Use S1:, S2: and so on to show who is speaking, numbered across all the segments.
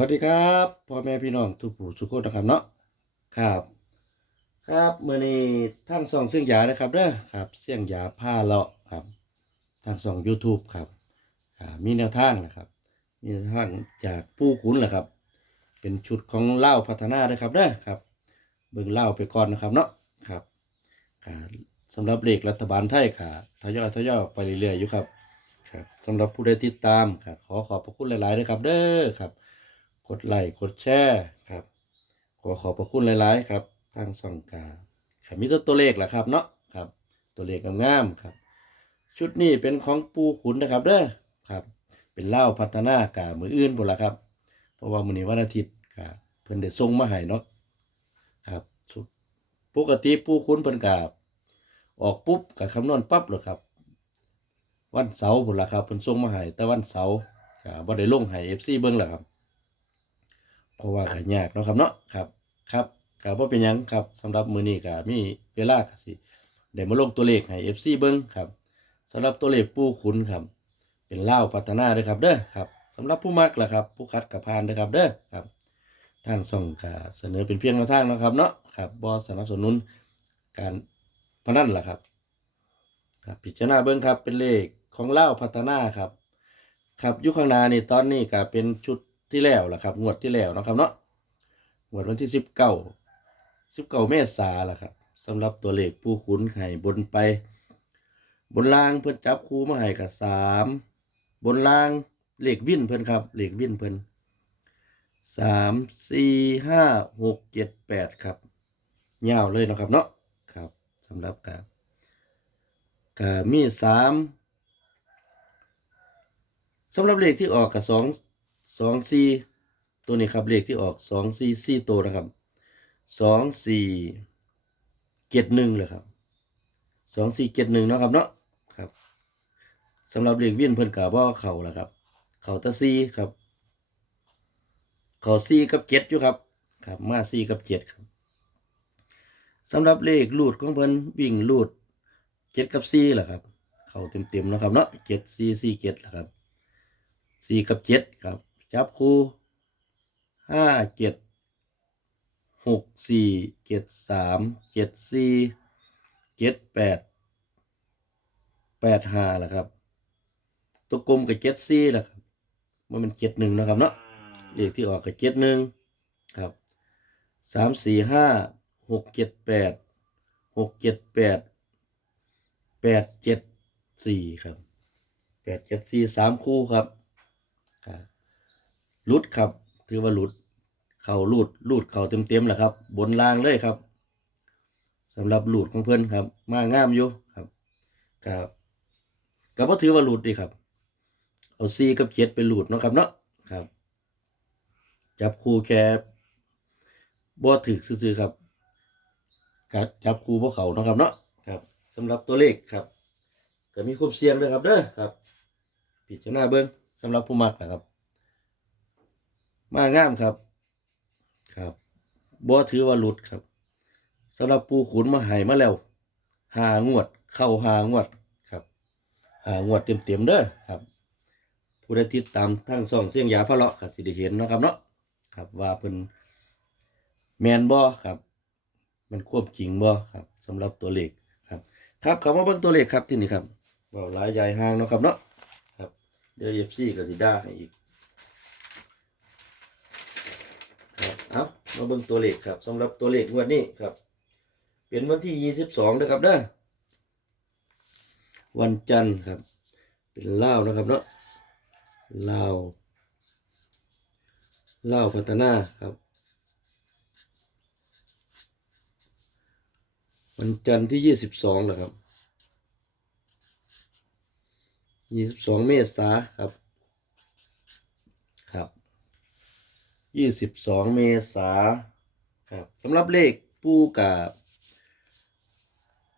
S1: วัสดีครับพ่อแม่พี่น้องทุกผู้ทุกคนนะครับเนาะครับ ครับเมื่อนี้ทั้งสองเสียงหยานะครับเด้อครับเสียงหยาผ้าเลาะครับทางสอง YouTube ครับอ่ามีแนวทางนะครับ มีแนวทางจากผู้ขุนแหละครับ เป็นชุดของเล่าพัฒนาด้วยครับเด้อครับ เบิ่งเล่าไปก่อนนะครับเนาะครับสำหรับเลขรัฐบาลไทยค่ะทยอยทยอยออกไปเรื่อยๆอยู่ครับครับสำหรับผู้ใดติดตามครับขอขอบพระคุณหลายๆด้วยครับ เด้อครับ กดไลค์กดแชร์ครับ ขอขอบพระคุณหลายๆ ครับ ทางส่องกาครับมีตัวตัวเลขแหละครับเนาะครับ ตัวเลขงามๆครับ ชุดนี้เป็นของปูขุนนะครับเด้อครับ เป็นเหล้าพัฒนากามืออื่นพุ่นละครับ เพราะว่ามื้อนี้วันอาทิตย์ก็เพิ่นได้ส่งมาให้เนาะครับชุดปกติปูขุนเพิ่นก็ออกปุ๊บก็คำนวณปั๊บเลยครับ วันเสาร์พุ่นละครับเพิ่นส่งมาให้แต่วันเสาร์ก็บ่ได้ลงให้ FC เบิ่งแล้วครับ เพราะว่าก็ยากเนาะครับเนาะครับครับก็บ่เป็นหยังครับสำหรับมื้อนี้ก็มีเวลาก็สิได้มาลงตัวเลขให้ FC เบิ่งครับสำหรับตัวเลขปูขุนครับ เป็นเล่าวพัฒนาเด้อครับเด้อครับสำหรับผู้มักล่ะครับ ผู้คัดกับพานเด้อครับเด้อครับทางส่องก็เสนอเป็นเพียงแนวทางเนาะครับเนาะครับบ่สนับสนุนการพนันล่ะครับ ครับพิจารณาเบิ่งครับเป็นเลขของเล่าวพัฒนาครับ ครับอยุคข้างหน้านี่ตอนนี้ก็เป็นชุด ที่แล้วล่ะครับ งวดที่แล้วนะครับเนาะงวดวันที่สิบเก้าสิบเก้าเมษาล่ะครับสำหรับตัวเลขผู้ขุนไห้บนไป บนล่างเพิ่นจับคู่มาให้กับสามบนล่างเหลขวินเพิ่นครับเหลขวินเพิ่นสามสี่ห้าหกเจ็ดแปดครับยาวเลยนะครับเนาะครับสำหรับกับก็มีสามสำหรับเลขที่ออกกับสอง สองสี่ตัวนี้ครับเลขที่ออกสองสี่สี่ตัวนะครับสองสี่เจ็ดหนึ่งเลยครับสองสี่เจ็ดหนึ่งนะครับเนาะครับสำหรับเลขเวียนเพิ่นกาบ่เข่าละครับ เข่าตะสี่ครับ เข่าสี่กับเจ็ดอยู่ครับครับมาสี่กับเจ็ดครับสำหรับเลขลูดของเพิ่นวิ่งลูดเจ็ดกับสี่แหละครับ เข่าเต็มๆนะครับเนาะเจ็ดสี่สี่เจ็ดแหละครับสี่กับเจ็ดครับ จับคู่ห้าเจ็ดหกสี่เจ็ดสามเจ็ดสี่เจ็ดแปดแปดห้าแหละครับ ตัวกลมกับเจ็ดสี่แหละครับมันเป็นเจ็ดหนึ่งนะครับเนาะเลขที่ออกกับเจ็ดหนึ่งครับสามสี่ห้าหกเจ็ดแปดหกเจ็ดแปดแปดเจ็ดสี่ครับแปดเจ็ดสี่สามคู่ครับครับ ลุดครับ ถือว่าหลุด เข่าลูดลูดเข่าเต็มเต็มๆแหละครับ บนล่างเลยครับสำหรับหลุดของเพื่อนครับ มางามอยู่ครับครับก็บ่ถือว่าหลุดดีครับ เอาซีกับเจ็ดไปหลุดเนาะครับเนาะครับ จับคู่แค่บ่ถึกซื่อๆครับจับคู่บ่เขาเนาะครับเนาะครับสำหรับตัวเลขครับก็มีความเสี่ยงด้วยครับเด้อครับ พิจารณาเบิ้งสำหรับผู้มักนะครับ มางามครับ ครับบ่ถือว่าหลุดครับสำหรับปูขุนมาให้มาแล้วหางวด เข้าหางวดครับหางวดเต็มๆเด้อครับ ผู้ใดติดตามทั้งสองเสียงยาพะเลาะก็สิได้เห็นนะครับเนาะครับว่าเพิ่นแมนบ่ครับ มันควบจริงบ่ครับสำหรับตัวเลขครับ ครับเขามาเบิ่งตัวเลขครับที่นี่ครับเว้าหลายใหญ่ห่างเนาะครับเนาะเดี๋ยวเอฟซีก็สิด่าให้อีกครับเอา มาเบิ่งตัวเลขครับสำหรับตัวเลขงวดนี้ครับ เป็นวันที่ยี่สิบสองนะครับเด้อวันจันทร์ครับ เป็นเล่านะครับเนาะเล่าเล่าพัฒนาครับ วันจันทร์ที่ยี่สิบสองนะครับยี่สิบสองเมษาครับ ยี่สิบสองเมษาครับสำหรับเลขปูกับ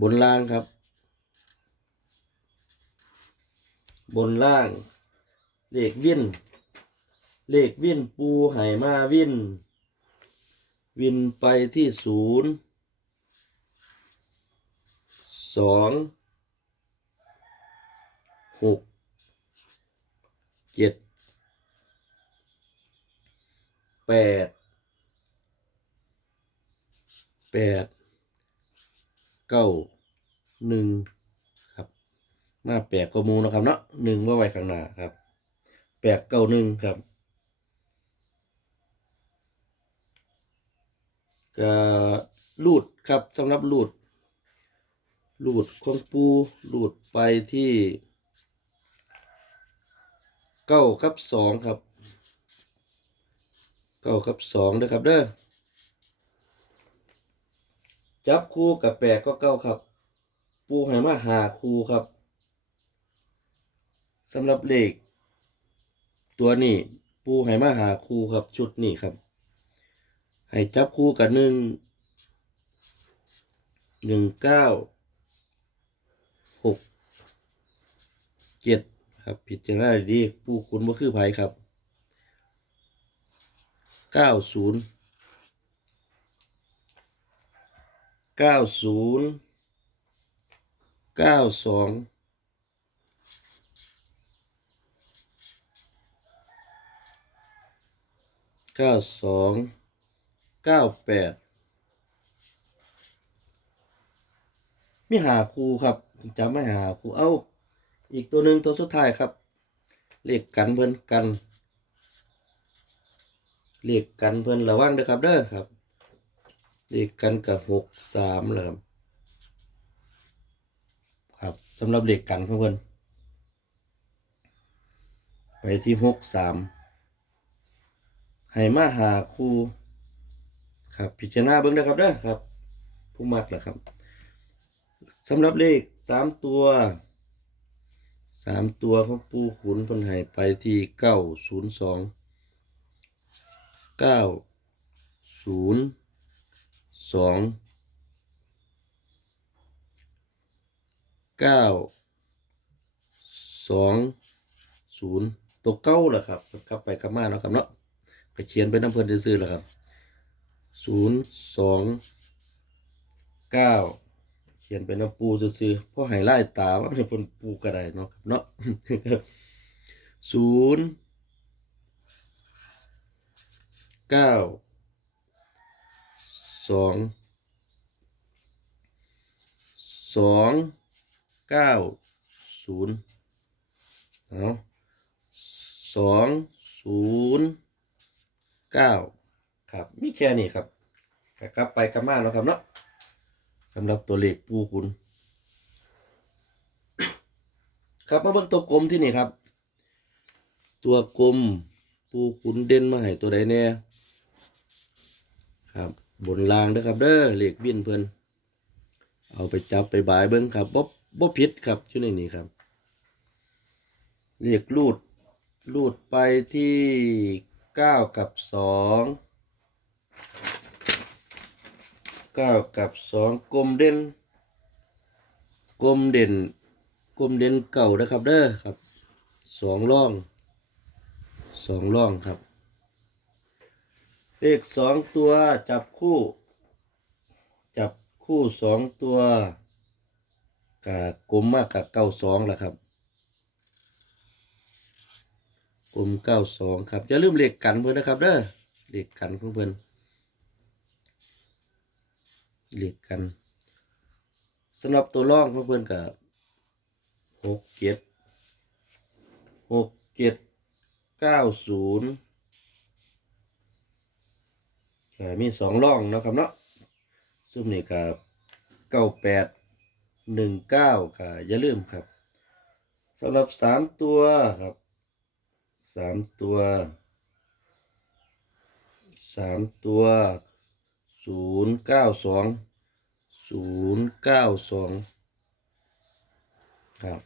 S1: บนล่างครับ บนล่าง เลขวินเลขวินปูไหมาวินวินไปที่ศูนย์สองหกเจ็ด แปดแปดเก้าหนึ่งครับมาแปดก็มูนะครับเนาะหนึ่งว่าไว้ข้างหน้าครับแปดเก้าหนึ่งครับก็ลูดครับสำหรับลูดลูดของปูลูดไปที่เก้ากับสองครับ ก้ากับสองนะครับเด้อจับคู่กับแปดก็เก้าครับ ปูให้มาหาคู่ครับสำหรับเลข ตัวนี้ปูให้มาหาคู่ครับชุดนี้ครับ ให้จับคู่กับหนึ่งหนึ่งเก้าหกเจ็ดครับผิดจังได้ดีผู้คุณว่าคือไผครับ เก้าศูนย์เก้าศูนย์เก้าสองเก้าสองเก้าแปดไม่หาครูครับจำไม่หาครูเอ้า อีกตัวหนึ่งตัวสุดท้ายครับ เลขกันเพิ่นกัน เลขกันเพิ่นระวังเด้อครับเด้อครับ เลขกันกับหกสามแหละครับ ครับสำหรับเลขกันของเพิ่นไปที่หกสามให้มาหาครูครับ พิจารณาเบิ่งเด้อครับเด้อครับ ผู้มักแหละครับสำหรับเลขสามตัวสามตัวของปูขุนพันหายไปที่เก้าศูนย์สอง เก้าศูนย์สองเก้าสองศูนย์ตัวเก้าแหละครับกลับไปกลับมาเนาะครับเนาะก็เขียนไปน้ำเพลินซื่อแหละครับศูนย์สองเก้าเขียนเป็นน้ำปูซื่อเพราะให้ไล่ตาว่าจะเป็นปูกระไดเนาะครับเนาะศูนย์ เก้าสองสองเก้าศูนย์เอาสองศูนย์เก้าครับ มีแค่นี้ครับกลับไปกลับมาเนาะครับเนาะสำหรับตัวเลขปูคุณ ครับมาเบิ่งตัวกลมที่นี่ครับ ตัวกลมปูขุนเด่นมาให้ตัวใดแน่ ครับบนรางเด้อครับเด้อเหลขบินเพิ่นเอาไปจับไปบายเบิ่งครับบ่บ่ผิดครับอยู่ในนี้ครับเหลขรูดรูดไปที่เก้ากับสองเก้ากับสองกลมเด่นกลมเด่นกลมเด่นเก่านะครับเด้อครับสองร่องสองร่องครับ เลขสองตัวจับคู่ จับคู่สองตัวกับกลมมากกับเก้าสองแหละครับกลมเก้าสองครับอย่าลืมเลขกันเพื่อนนะครับเด้อเลขกันของเพื่อนเรียกกันสำหรับตัวร่องของเพื่อนกับหกเจ็ดหกเจ็ดเก้าศูนย์ มีสองร่องเนาะครับเนาะซุ่มนี่กับเก้าแปดหนึ่งเก้าค่ะอย่าลืมครับสำหรับสามตัวครับสามตัวสามตัวศูนย์เก้าสองศูนย์เก้าสองครับ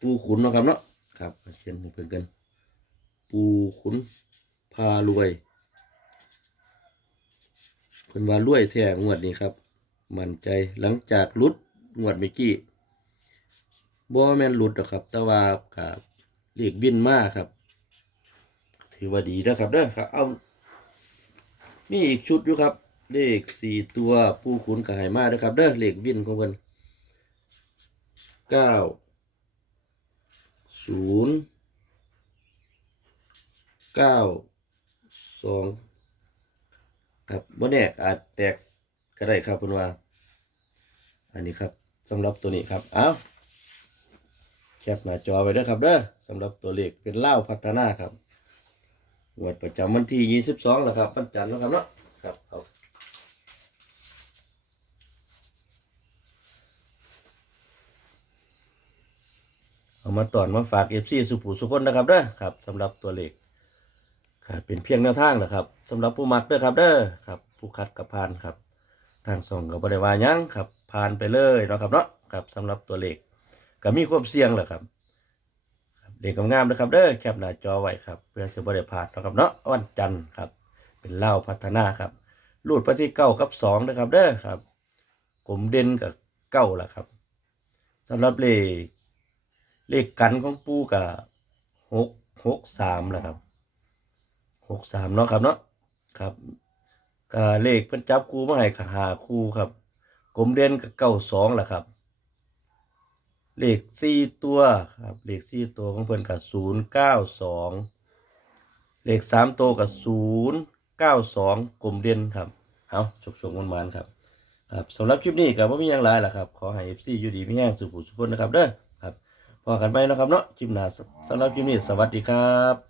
S1: ปูขุนนะครับเนาะครับเขียนเพื่อนกัน ปูขุนพารวย เพิ่นว่ารวยแท้งวดนี้ครับ มั่นใจหลังจากลุดงวดเมื่อกี้บ่แม่นหลุดหรอกครับ แต่ว่ากับเรียกวินมาครับ ถือว่าดีนะครับเด้อครับ เอามีอีกชุดอยู่ครับ เลขสี่ตัวผู้ขุนกับไหมาเด้อครับ เด้อเลขวินของเพิ่นเก้าศูนย์เก้าสอง ครับบ่แน่อาจแตกก็ได้ครับเพิ่นว่า อันนี้ครับสำหรับตัวนี้ครับเอาแคปหน้าจอไว้เด้อครับเด้อสำหรับตัวเลขเป็นเล่าพัฒนาครับงวดประจำวันที่22แล้วครับวันจันทร์เนะครับเนาะครับเอาเอามาตอนมาฝาก FC สุผู้สุคนนะครับเด้อครับสำหรับตัวเลข เป็นเพียงแนวทางนะครับสำหรับผู้มักเด้อครับ เด้อครับ ผู้คัดกับพานครับ ทางส่งก็บ่ได้ว่าหยังครับผ่านไปเลยเนาะครับเนาะครับสำหรับตัวเลขก็มีความเสี่ยงแหละครับครับเลขงามๆนะครับเด้อแคปหน้าจอไว้ครับ เพื่อจะบ่ได้พาดนะครับเนาะวันจันทร์ครับ เป็นเล่าพัฒนาครับรูดไปที่เก้ากับสองนะครับเด้อครับกลมเด่นกับเก้าล่ะครับสำหรับเลขเลขกันของปูกับหกหกสามละครับ หกสามเนาะครับเนาะครับก็เลขเพิ่นจับคู่มาให้ก็หาคู่ครับกลมเด่นกับเก้าสองแหละครับ เลขสี่ตัวครับเลขสี่ตัวของเพิ่นกับศูนย์เก้าสองเลขสามตัวกับศูนย์เก้าสองกลมเด่นครับเอาฉกฉกมันๆครับครับสำหรับคลิปนี้ก็บ่มีหยังหลายล่ะครับ ขอให้ FC อยู่ดีมีแห้งสุขสุขคนนะครับเด้อครับพอกันไปนะครับเนาะคลิปหน้าสำหรับคลิปนี้สวัสดีครับ